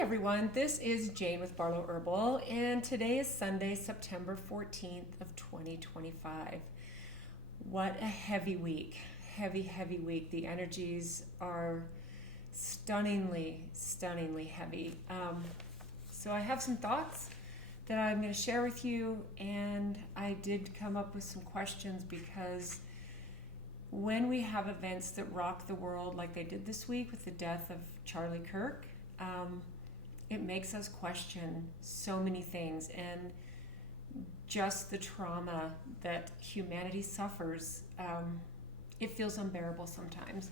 everyone, this is Jane with Barlow Herbal, and today is Sunday, September 14th of 2025. What a heavy week. Heavy week. The energies are stunningly heavy. So I have some thoughts that I'm going to share with you, and I did come up with some questions because when we have events that rock the world like they did this week with the death of Charlie Kirk, it makes us question so many things, and just the trauma that humanity suffers, it feels unbearable sometimes.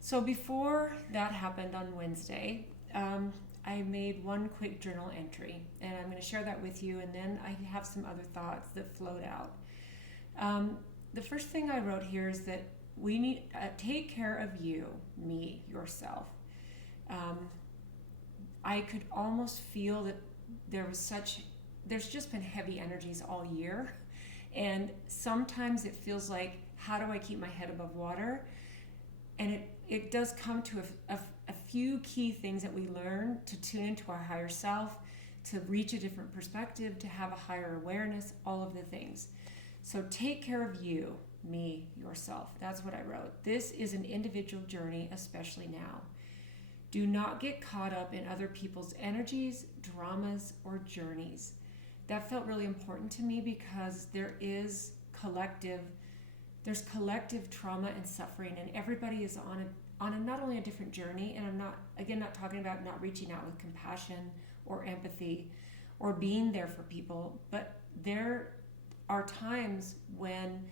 So before that happened on Wednesday, I made one quick journal entry, and I'm going to share that with you, and then I have some other thoughts that float out. The first thing I wrote here is that we need to take care of you, me, yourself. I could almost feel that there's just been heavy energies all year. And sometimes it feels like, how do I keep my head above water? And it does come to a few key things that we learn to tune into our higher self, to reach a different perspective, to have a higher awareness, all of the things. So take care of you, me, yourself. That's what I wrote. This is an individual journey, especially now. Do not get caught up in other people's energies, dramas, or journeys. That felt really important to me because there's collective trauma and suffering, and everybody is on a not only a different journey, and I'm not talking about not reaching out with compassion or empathy or being there for people, but there are times when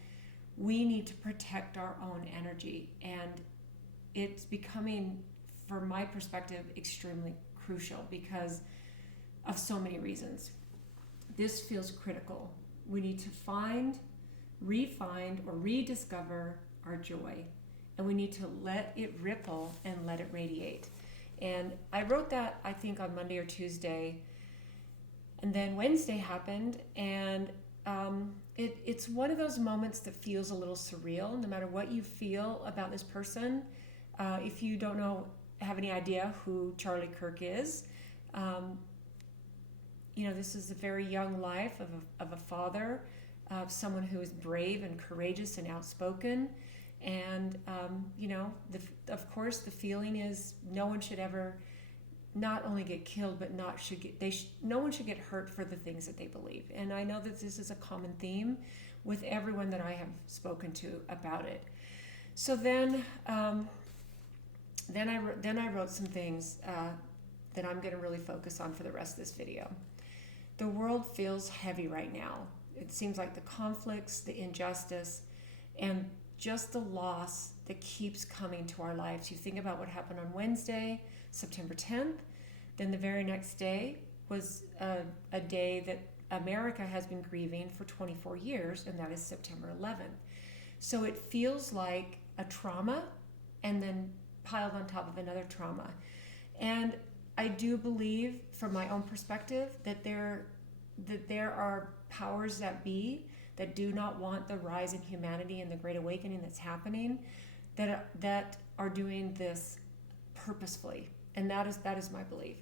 we need to protect our own energy, and it's becoming, from my perspective, extremely crucial because of so many reasons. This feels critical. We need to find, re-find, or rediscover our joy, and we need to let it ripple and let it radiate. And I wrote that, I think, on Monday or Tuesday, and then Wednesday happened, and it's one of those moments that feels a little surreal, no matter what you feel about this person. If you don't have any idea who Charlie Kirk is, this is a very young life of a father, of someone who is brave and courageous and outspoken. And, of course, the feeling is no one should ever not only get killed, but no one should get hurt for the things that they believe. And I know that this is a common theme with everyone that I have spoken to about it. So then I wrote some things that I'm going to really focus on for the rest of this video. The world feels heavy right now. It seems like the conflicts, the injustice, and just the loss that keeps coming to our lives. You think about what happened on Wednesday, September 10th. Then the very next day was a day that America has been grieving for 24 years, and that is September 11th. So it feels like a trauma and then piled on top of another trauma. And I do believe, from my own perspective, that there are powers that be that do not want the rise in humanity and the great awakening that's happening, that are doing this purposefully. And that is my belief.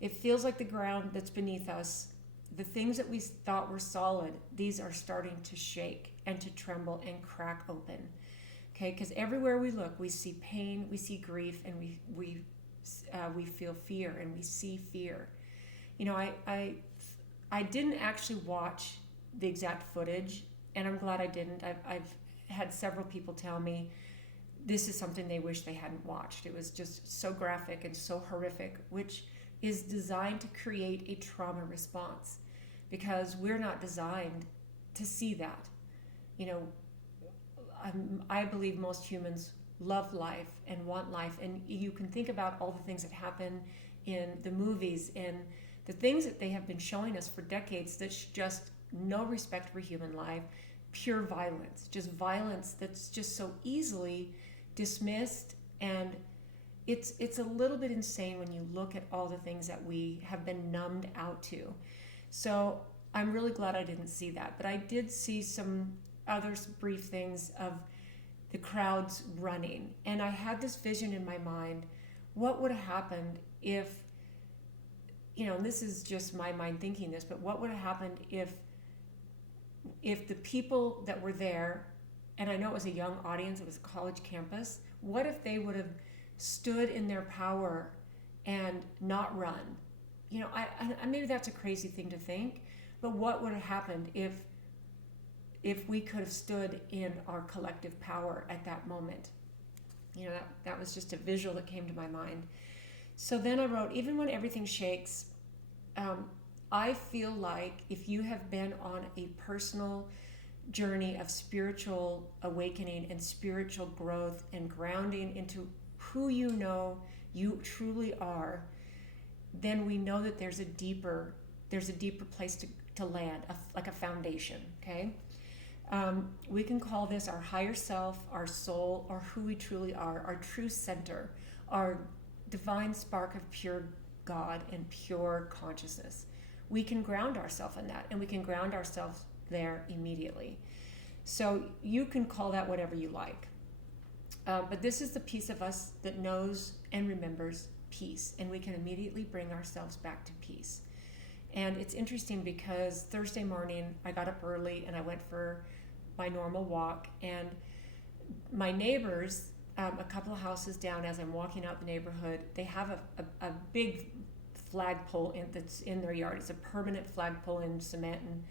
It feels like the ground that's beneath us, the things that we thought were solid, these are starting to shake and to tremble and crack open. Okay, because everywhere we look, we see pain, we see grief, and we feel fear, and we see fear. I didn't actually watch the exact footage, and I'm glad I didn't. I've had several people tell me this is something they wish they hadn't watched. It was just so graphic and so horrific, which is designed to create a trauma response, because we're not designed to see that. I believe most humans love life and want life, and you can think about all the things that happen in the movies and the things that they have been showing us for decades. That's just no respect for human life, pure violence, just violence that's just so easily dismissed. And it's a little bit insane when you look at all the things that we have been numbed out to. So I'm really glad I didn't see that, but I did see some other brief things of the crowds running. And I had this vision in my mind. What would have happened if and this is just my mind thinking this, but what would have happened if the people that were there, and I know it was a young audience, it was a college campus, what if they would have stood in their power and not run? I maybe that's a crazy thing to think, but what would have happened if we could have stood in our collective power at that moment? That was just a visual that came to my mind. So then I wrote, even when everything shakes, I feel like if you have been on a personal journey of spiritual awakening and spiritual growth and grounding into who you truly are, then we know that there's a deeper place to land, like a foundation, okay? We can call this our higher self, our soul, or who we truly are, our true center, our divine spark of pure God and pure consciousness. We can ground ourselves in that, and we can ground ourselves there immediately. So you can call that whatever you like. But this is the piece of us that knows and remembers peace, and we can immediately bring ourselves back to peace. And it's interesting because Thursday morning I got up early and I went for my normal walk, and my neighbors, a couple of houses down, as I'm walking out the neighborhood, they have a big flagpole that's in their yard. It's a permanent flagpole in cement, and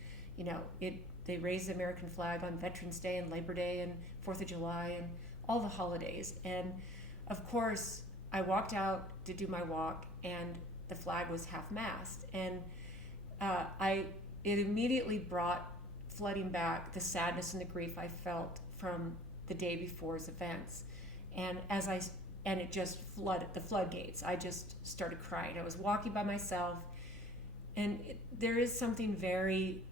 they raise the American flag on Veterans Day and Labor Day and 4th of July and all the holidays. And of course I walked out to do my walk and the flag was half-mast, and it immediately brought flooding back the sadness and the grief I felt from the day before's events. And it just flooded the floodgates. I just started crying. I was walking by myself, and there is something very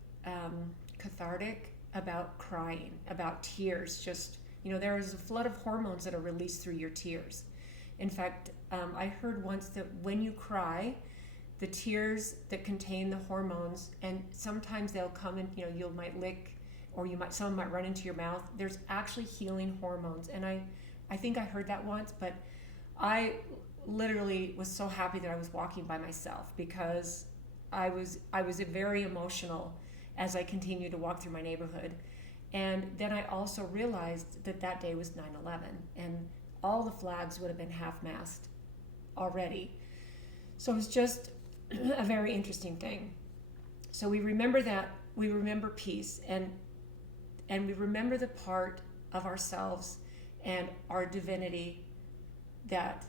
cathartic about crying, about tears. Just, there is a flood of hormones that are released through your tears. In fact, I heard once that when you cry, the tears that contain the hormones, and sometimes they'll come and you might lick, or some might run into your mouth. There's actually healing hormones, and I think I heard that once, but I literally was so happy that I was walking by myself, because I was very emotional as I continued to walk through my neighborhood. And then I also realized that day was 9/11, and all the flags would have been half-mast already. So it was just a very interesting thing. So we remember that, we remember peace, and we remember the part of ourselves and our divinity that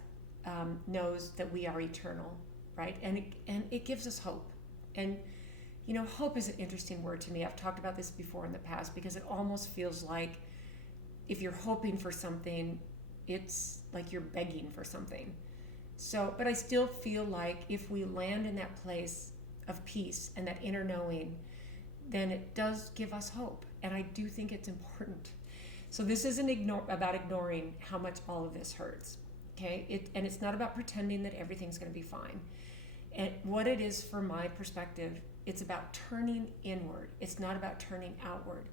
knows that we are eternal, right? And it gives us hope. And hope is an interesting word to me. I've talked about this before in the past, because it almost feels like if you're hoping for something, it's like you're begging for something. So, but I still feel like if we land in that place of peace and that inner knowing, then it does give us hope. And I do think it's important. So this isn't about ignoring how much all of this hurts, okay? And it's not about pretending that everything's going to be fine. And what it is, from my perspective, it's about turning inward. It's not about turning outward.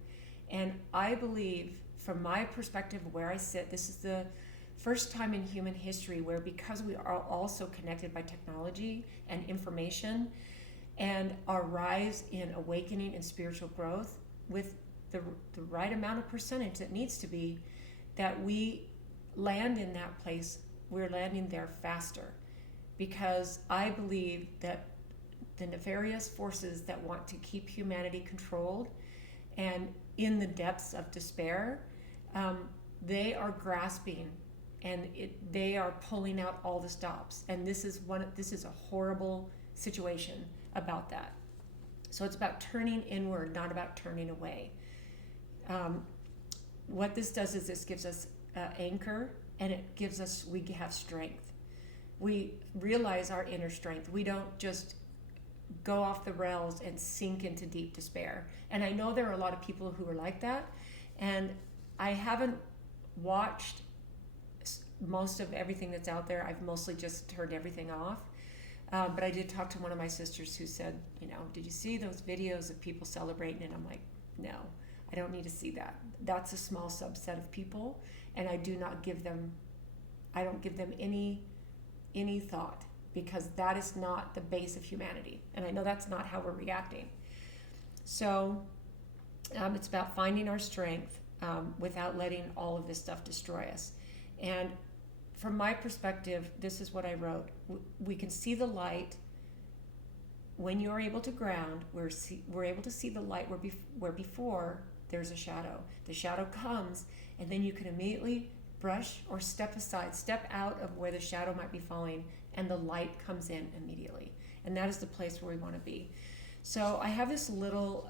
And I believe, from my perspective, where I sit, this is the first time in human history where, because we are also connected by technology and information, and our rise in awakening and spiritual growth with the right amount of percentage that needs to be, that we land in that place, we're landing there faster. Because I believe that the nefarious forces that want to keep humanity controlled and in the depths of despair, they are grasping, and they are pulling out all the stops. And this is a horrible situation about that. So it's about turning inward, not about turning away. What this does is this gives us anchor, and we have strength. We realize our inner strength. We don't just go off the rails and sink into deep despair. And I know there are a lot of people who are like that, and I haven't watched most of everything that's out there. I've mostly just turned everything off. But I did talk to one of my sisters who said, did you see those videos of people celebrating? And I'm like, no, I don't need to see that. That's a small subset of people, and I don't give them any thought. because that is not the base of humanity. And I know that's not how we're reacting. So it's about finding our strength without letting all of this stuff destroy us. And from my perspective, this is what I wrote. We can see the light when you're able to ground. We're able to see the light where before there's a shadow. The shadow comes, and then you can immediately brush or step aside, step out of where the shadow might be falling, and the light comes in immediately. And that is the place where we want to be. So I have this little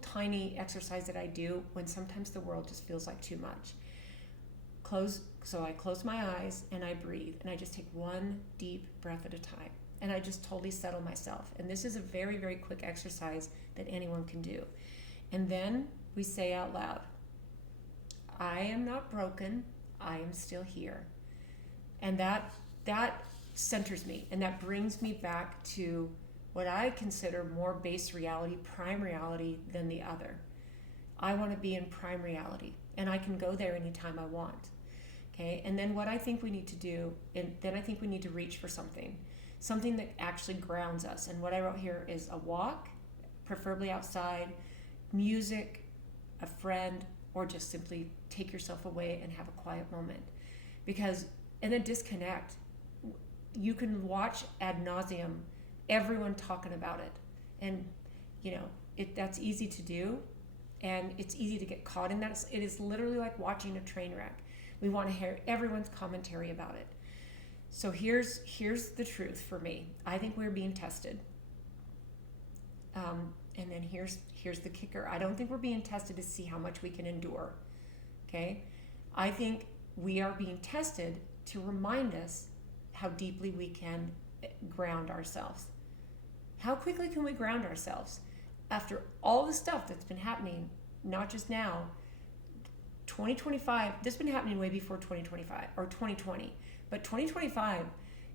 tiny exercise that I do when sometimes the world just feels like too much. So I close my eyes and I breathe, and I just take one deep breath at a time, and I just totally settle myself. And this is a very, very quick exercise that anyone can do. And then we say out loud, I am not broken, I am still here. And that centers me, and that brings me back to what I consider more base reality, prime reality than the other. I want to be in prime reality, and I can go there anytime I want. Okay, and then what I think we need to do, and then I think we need to reach for something that actually grounds us. And what I wrote here is a walk, preferably outside, music, a friend, or just simply take yourself away and have a quiet moment. And then disconnect. You can watch ad nauseum everyone talking about it, and that's easy to do, and it's easy to get caught in that. It is literally like watching a train wreck. We want to hear everyone's commentary about it. So here's the truth for me. I think we're being tested. And then here's the kicker. I don't think we're being tested to see how much we can endure. Okay? I think we are being tested to remind us how deeply we can ground ourselves. How quickly can we ground ourselves? After all the stuff that's been happening, not just now, 2025, this has been happening way before 2025 or 2020, but 2025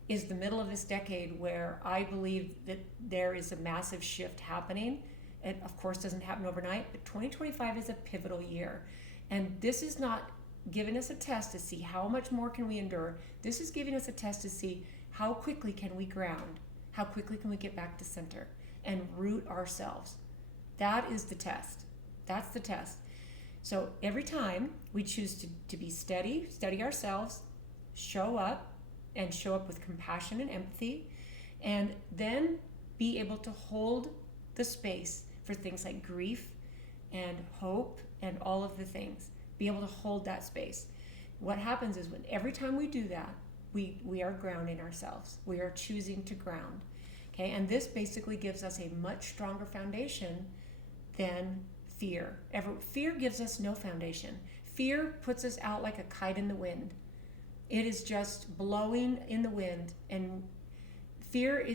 is the middle of this decade where I believe that there is a massive shift happening. It, of course, doesn't happen overnight, but 2025 is a pivotal year. And this is not giving us a test to see how much more can we endure. This is giving us a test to see how quickly can we ground, how quickly can we get back to center and root ourselves. That is the test. That's the test. So every time we choose to be steady ourselves, show up with compassion and empathy, and then be able to hold the space for things like grief and hope and all of the things. Be able to hold that space. What happens is when every time we do that, we are grounding ourselves. We are choosing to ground. Okay, and this basically gives us a much stronger foundation than fear. Fear gives us no foundation. Fear puts us out like a kite in the wind. It is just blowing in the wind, and fear,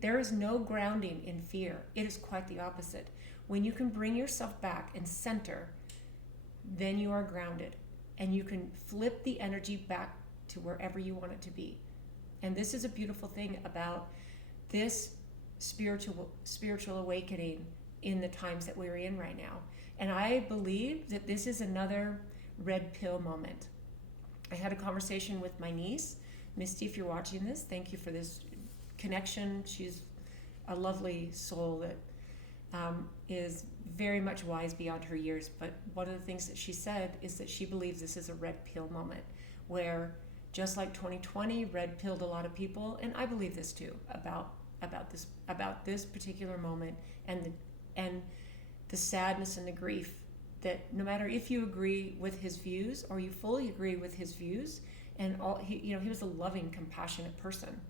there is no grounding in fear. It is quite the opposite. When you can bring yourself back and center, then you are grounded, and you can flip the energy back to wherever you want it to be. And this is a beautiful thing about this spiritual awakening in the times that we're in right now. And I believe that this is another red pill moment. I had a conversation with my niece, Misty. If you're watching this, thank you for this connection. She's a lovely soul that is very much wise beyond her years. But one of the things that she said is that she believes this is a red pill moment, where just like 2020 red pilled a lot of people, and I believe this too about this particular moment, and the sadness and the grief that no matter if you agree with his views or you fully agree with his views, and he was a loving, compassionate person,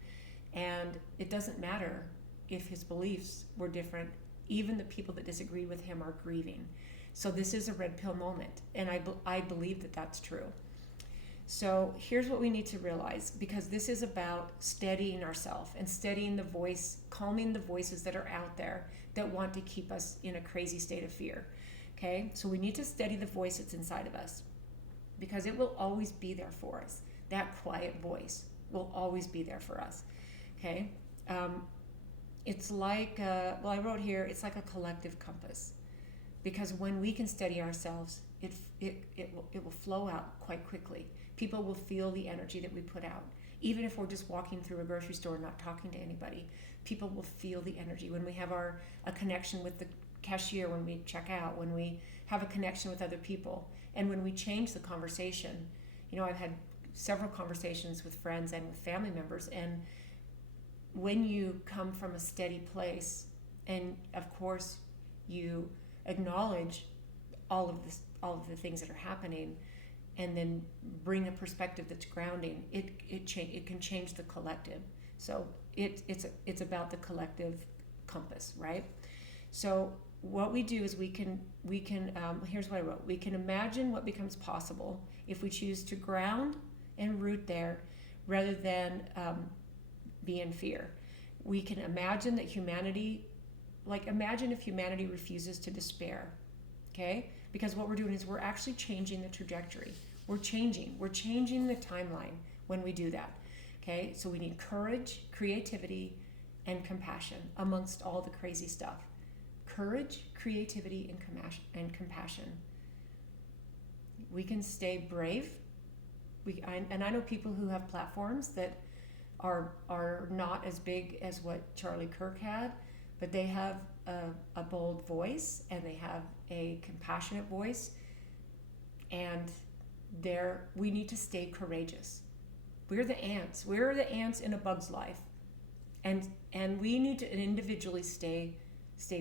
and it doesn't matter if his beliefs were different. Even the people that disagree with him are grieving. So this is a red pill moment, and I believe that that's true. So here's what we need to realize, because this is about steadying ourselves and steadying the voice, calming the voices that are out there that want to keep us in a crazy state of fear. Okay, so we need to steady the voice that's inside of us, because it will always be there for us. That quiet voice will always be there for us. Okay, it's like, I wrote here, it's like a collective compass, because when we can steady ourselves, it will flow out quite quickly. People will feel the energy that we put out. Even if we're just walking through a grocery store and not talking to anybody, people will feel the energy. When we have a connection with the cashier, when we check out, when we have a connection with other people, and when we change the conversation. I've had several conversations with friends and with family members, and when you come from a steady place, and of course you acknowledge all of the things that are happening, and then bring a perspective that's grounding, it can change the collective. So it's about the collective compass, right? So what we do is we can here's what I wrote. We can imagine what becomes possible if we choose to ground and root there rather than be in fear. We can imagine that imagine if humanity refuses to despair, okay? Because what we're doing is we're actually changing the trajectory. We're changing the timeline when we do that, okay? So we need courage, creativity, and compassion amongst all the crazy stuff. Courage, creativity, and compassion. We can stay brave. And I know people who have platforms that are not as big as what Charlie Kirk had, but they have a bold voice, and they have a compassionate voice, and we need to stay courageous. We're the ants. We're the ants in a bug's life, and we need to individually stay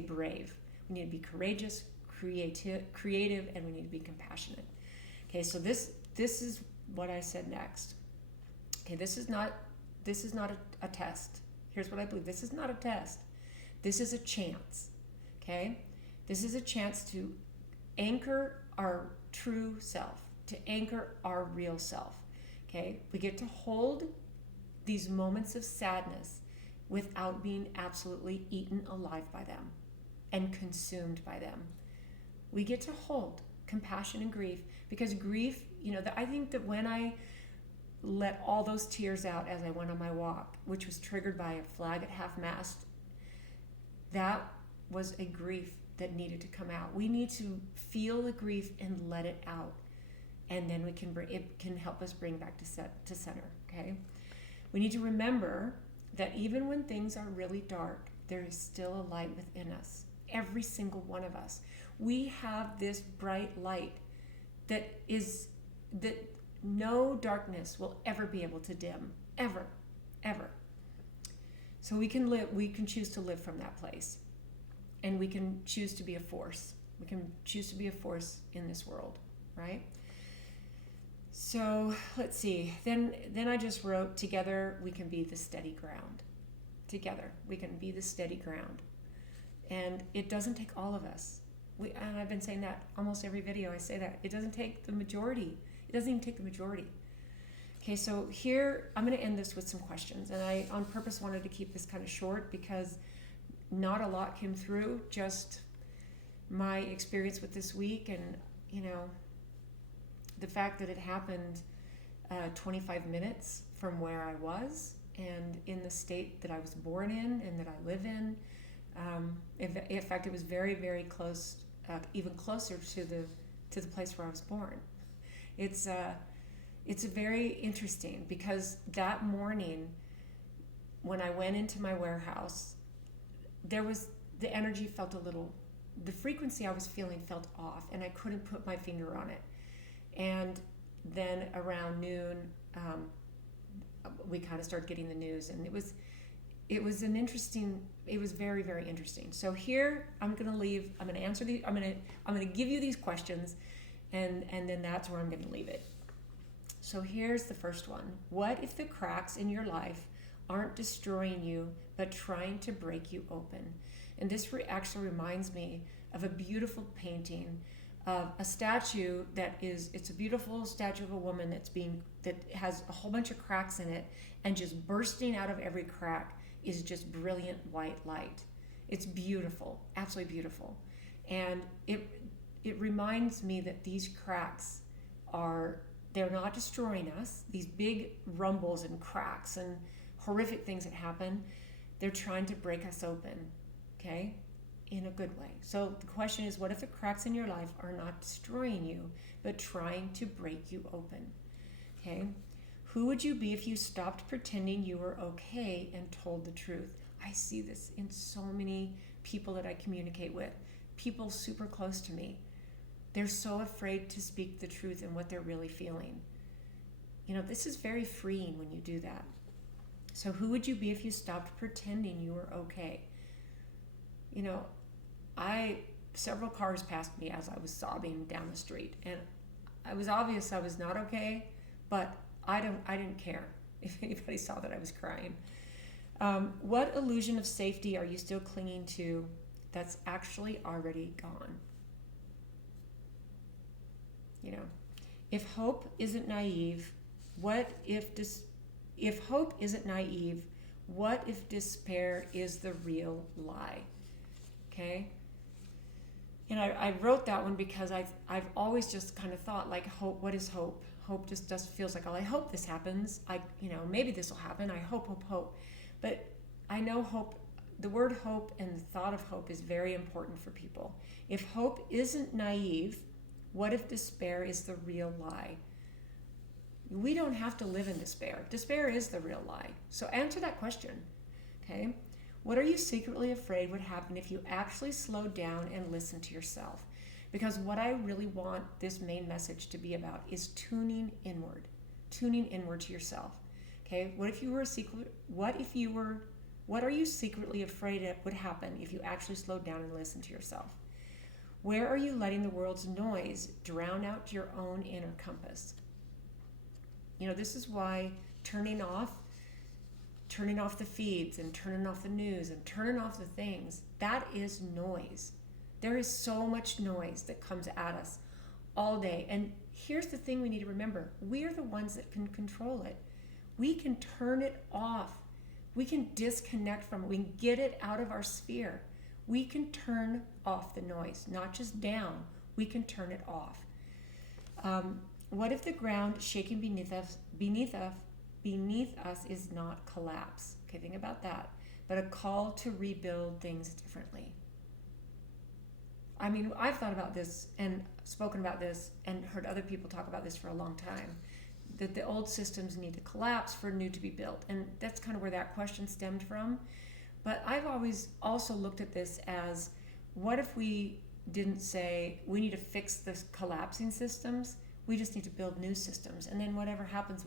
brave. We need to be courageous, creative, and we need to be compassionate. Okay, so this is what I said next. Okay, this is not a test. Here's what I believe. This is not a test. This is a chance. Okay? This is a chance to anchor our true self, to anchor our real self. Okay? We get to hold these moments of sadness without being absolutely eaten alive by them and consumed by them. We get to hold compassion and grief, because grief, I think that when I let all those tears out as I went on my walk, which was triggered by a flag at half-mast, that was a grief that needed to come out. We need to feel the grief and let it out, and then it can help us bring back to center. Okay, we need to remember that even when things are really dark, there is still a light within us. Every single one of us, we have this bright light that no darkness will ever be able to dim, ever. So we can choose to live from that place, and we can choose to be a force. We can choose to be a force in this world, right? So let's see. Then I just wrote, together we can be the steady ground. Together we can be the steady ground, and it doesn't take all of us. And I've been saying that almost every video. I say that it doesn't take the majority. It doesn't even take the majority. Okay, so here I'm going to end this with some questions, and I on purpose wanted to keep this kind of short because not a lot came through, just my experience with this week, and the fact that it happened 25 minutes from where I was and in the state that I was born in and that I live in. In fact, it was very, very close, even closer to the place where I was born. It's very interesting because that morning when I went into my warehouse, the energy felt the frequency I was feeling felt off, and I couldn't put my finger on it. And then around noon, we kind of started getting the news, and it was very, very interesting. So here I'm going to answer these, I'm going to give you these questions, and then that's where I'm going to leave it. So here's the first one. What if the cracks in your life aren't destroying you, but trying to break you open? And this actually reminds me of a beautiful painting of a statue it's a beautiful statue of a woman that has a whole bunch of cracks in it, and just bursting out of every crack is just brilliant white light. It's beautiful, absolutely beautiful. And it reminds me that these cracks they're not destroying us. These big rumbles and cracks and horrific things that happen, they're trying to break us open, okay, in a good way. So the question is, what if the cracks in your life are not destroying you, but trying to break you open? Okay, Who would you be if you stopped pretending you were okay and told the truth? I see this in so many people that I communicate with, people super close to me. They're so afraid to speak the truth and what they're really feeling. This is very freeing when you do that. So who would you be if you stopped pretending you were okay? Several cars passed me as I was sobbing down the street, and it was obvious I was not okay, but I didn't care if anybody saw that I was crying. What illusion of safety are you still clinging to that's actually already gone? If hope isn't naive, if hope isn't naive, what if despair is the real lie? Okay? And I wrote that one because I've always just kind of thought, like, hope, what is hope? Hope just feels like, oh, I hope this happens. Maybe this will happen. I hope. But I know hope, the word hope and the thought of hope is very important for people. If hope isn't naive, what if despair is the real lie? We don't have to live in despair. Despair is the real lie. So answer that question, okay? What are you secretly afraid would happen if you actually slowed down and listened to yourself? Because what I really want this main message to be about is tuning inward to yourself. Okay? What are you secretly afraid it would happen if you actually slowed down and listened to yourself? Where are you letting the world's noise drown out your own inner compass? This is why turning off the feeds and turning off the news and turning off the things, that is noise. There is so much noise that comes at us all day. And here's the thing we need to remember. We are the ones that can control it. We can turn it off. We can disconnect from it. We can get it out of our sphere. We can turn off the noise, not just down. We can turn it off. What if the ground shaking beneath us is not collapse? Okay, think about that. But a call to rebuild things differently. I've thought about this and spoken about this and heard other people talk about this for a long time, that the old systems need to collapse for new to be built. And that's kind of where that question stemmed from. But I've always also looked at this as, what if we didn't say we need to fix the collapsing systems? We just need to build new systems. And then whatever happens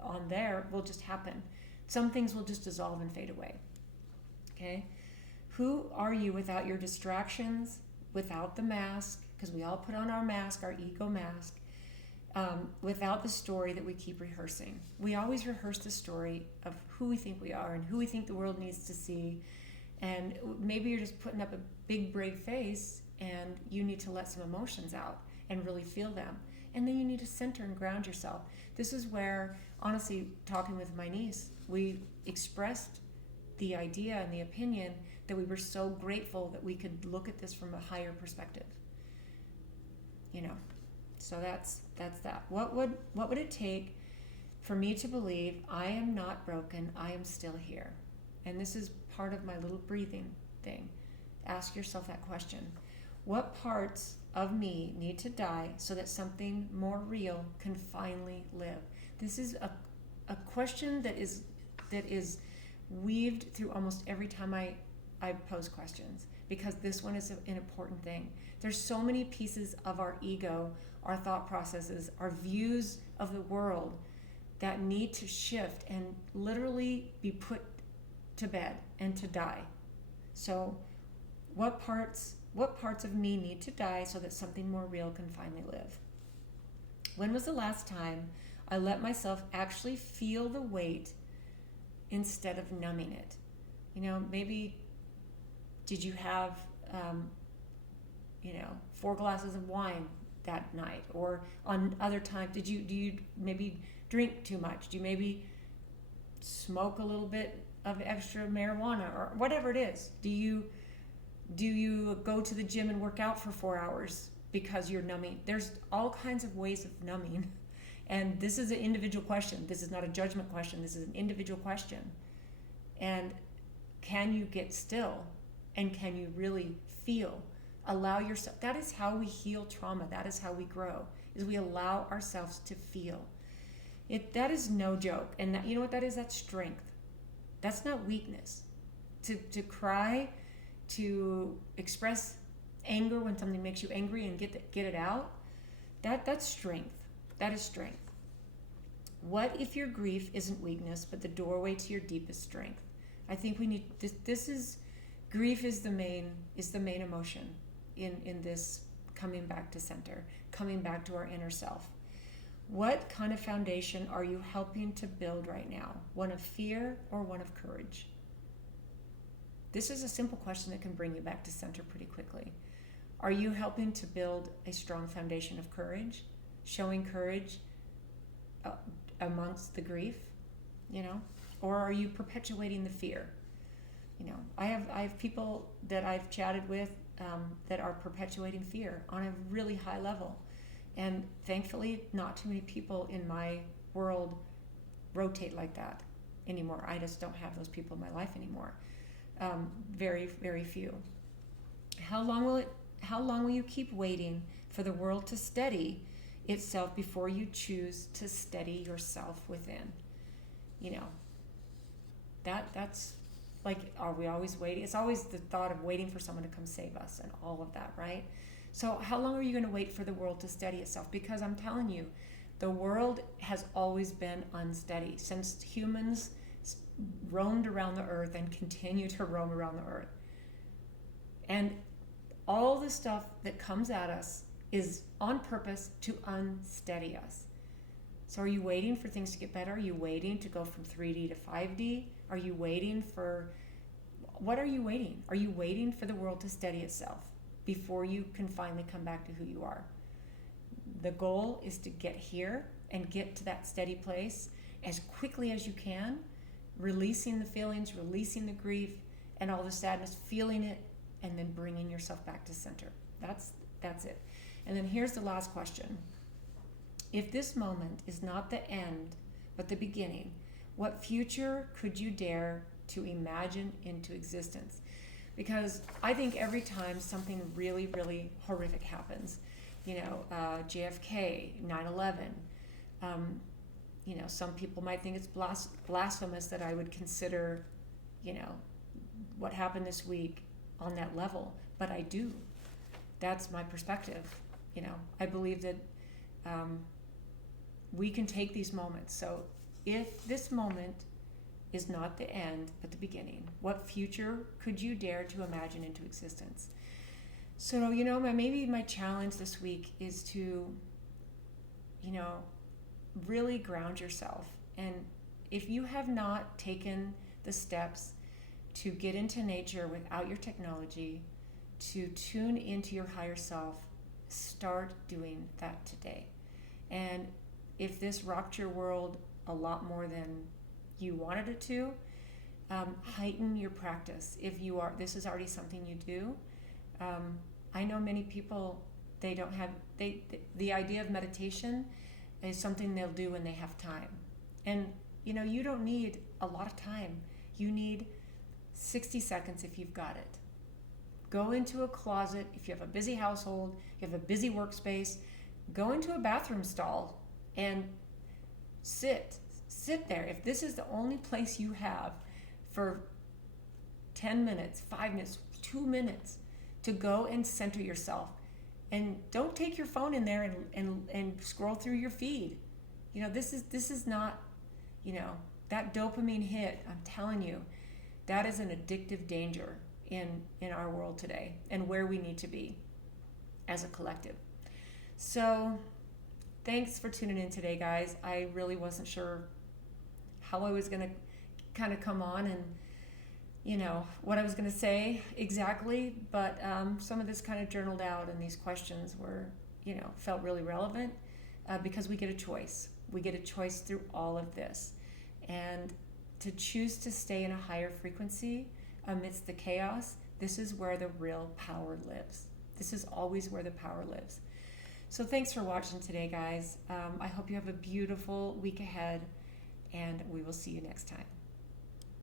on there will just happen. Some things will just dissolve and fade away. Okay? Who are you without your distractions, without the mask, because we all put on our mask, our ego mask, without the story that we keep rehearsing. We always rehearse the story of who we think we are and who we think the world needs to see. And maybe you're just putting up a big brave face and you need to let some emotions out and really feel them. And then you need to center and ground yourself. This is where, honestly, talking with my niece, we expressed the idea and the opinion that we were so grateful that we could look at this from a higher perspective. So that's that. What would it take for me to believe I am not broken, I am still here? And this is part of my little breathing thing. Ask yourself that question. What parts of me need to die so that something more real can finally live? This is a question that is weaved through almost every time I pose questions, because this one is an important thing. There's so many pieces of our ego, our thought processes, our views of the world that need to shift and literally be put to bed and to die. So what parts of me need to die so that something more real can finally live? When was the last time I let myself actually feel the weight instead of numbing it? Maybe did you have 4 glasses of wine that night, or on other times do you maybe drink too much? Do you maybe smoke a little bit of extra marijuana, or whatever it is? Do you go to the gym and work out for 4 hours because you're numbing? There's all kinds of ways of numbing, and this is an individual question. This is not a judgment question. This is an individual question. And can you get still? And can you really feel? Allow yourself. That is how we heal trauma. That is how we grow, is we allow ourselves to feel. That is no joke. And that, you know what that is? That's strength. That's not weakness. To cry, to express anger when something makes you angry and get it out, that's strength. That is strength. What if your grief isn't weakness, but the doorway to your deepest strength? I think we need this. Grief is the main emotion in this coming back to center, coming back to our inner self. What kind of foundation are you helping to build right now? One of fear or one of courage? This is a simple question that can bring you back to center pretty quickly. Are you helping to build a strong foundation of courage, showing courage amongst the grief, or are you perpetuating the fear? I have people that I've chatted with that are perpetuating fear on a really high level. And thankfully, not too many people in my world rotate like that anymore. I just don't have those people in my life anymore. Very, very few. How long will you keep waiting for the world to steady itself before you choose to steady yourself within? That's like, are we always waiting? It's always the thought of waiting for someone to come save us and all of that, right? So how long are you going to wait for the world to steady itself? Because I'm telling you, the world has always been unsteady since humans roamed around the earth and continue to roam around the earth. And all the stuff that comes at us is on purpose to unsteady us. So are you waiting for things to get better? Are you waiting to go from 3D to 5D? Are you waiting for, what are you waiting? Are you waiting for the world to steady itself before you can finally come back to who you are? The goal is to get here and get to that steady place as quickly as you can, releasing the feelings, releasing the grief and all the sadness, feeling it, and then bringing yourself back to center. That's it. And then here's the last question. If this moment is not the end, but the beginning, what future could you dare to imagine into existence? Because I think every time something really, really horrific happens, JFK, 9/11, some people might think it's blasphemous that I would consider, what happened this week on that level, but I do. That's my perspective. I believe that we can take these moments. So if this moment is not the end, but the beginning, what future could you dare to imagine into existence? So, maybe my challenge this week is to, really ground yourself. And if you have not taken the steps to get into nature without your technology, to tune into your higher self, start doing that today. And if this rocked your world a lot more than you wanted it to, heighten your practice. If this is already something you do. I know many people, the idea of meditation is something they'll do when they have time. And, you don't need a lot of time. You need 60 seconds if you've got it. Go into a closet. If you have a busy household, you have a busy workspace, go into a bathroom stall and sit there. If this is the only place you have for 10 minutes, 5 minutes, 2 minutes to go and center yourself, and don't take your phone in there and scroll through your feed. This is not, that dopamine hit, I'm telling you, that is an addictive danger in our world today and where we need to be as a collective. So thanks for tuning in today, guys. I really wasn't sure how I was going to kind of come on and, what I was going to say exactly, but some of this kind of journaled out, and these questions were, felt really relevant because we get a choice. We get a choice through all of this. And to choose to stay in a higher frequency amidst the chaos, this is where the real power lives. This is always where the power lives. So thanks for watching today, guys. I hope you have a beautiful week ahead, and we will see you next time.